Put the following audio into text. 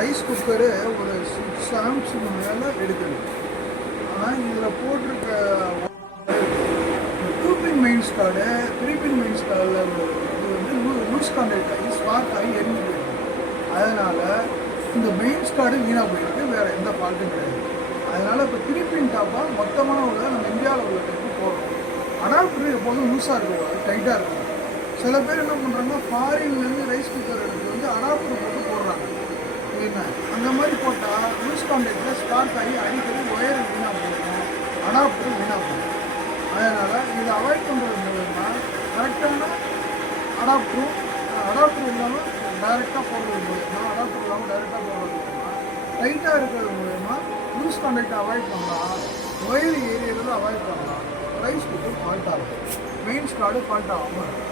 Rice cooker ஒரு 6 ஆம்ப்ஸுக்கு மேலே எடுக்கணும். ஆனால் இதில் போட்டிருக்க டூ பின் மெயின்ஸ் கார்டு 3 பின் மெயின்ஸ் கார்டில் இது வந்து லூஸ் கான்டாக்ட் ஆகி ஸ்பார்க் ஆகி எரிஞ்சு போயிருக்கு. அதனால் இந்த மெயின்ஸ் கார்டு வீணாக போயிருக்கு, வேறு எந்த ஃபால்ட்டும் கிடையாது. அதனால் இப்போ 3 பின் டாப்பாக மொத்தமான உள்ள நம்ம இந்தியாவில் உள்ள டைப்பு போடுறோம். அடாப்டர் எப்போதும் லூஸாக இருக்கக்கூடாது, டைட்டாக இருக்கும். சில பேர் என்ன பண்ணுறாங்கன்னா ஃபாரின்லேருந்து ரைஸ் குக்கர் எடுத்து வந்து அடாப்டர் போட்டு போடுறாங்க. என்ன அந்த மாதிரி போட்டால் லூஸ் கான்டாக்டில் ஸ்பார்க் ஆகி அடிக்கடி ஒயர் வீணாக போகும், அடாப்டர் வீணாக போகும். அதனால் இதை அவாய்ட் பண்ணுறது மூலமா கரெக்டான அடாப்டர் இல்லாமல் டைரெக்டாக போடுறது மூலயமா, அடாப்டர் இல்லாமல் டைரெக்டாக போடுறது மூலமா, டைட்டாக இருக்கிறது மூலயமா லூஸ் கான்டாக்டை அவாய்ட் பண்ணலாம், ஒயர் ஏரியறதை அவாய்ட் பண்ணலாம். ரைஸ் குக்கர் ஃபால்ட் ஆகும், மெயின்ஸ் கார்டு ஃபால்ட் ஆகாமல் இருக்கும்.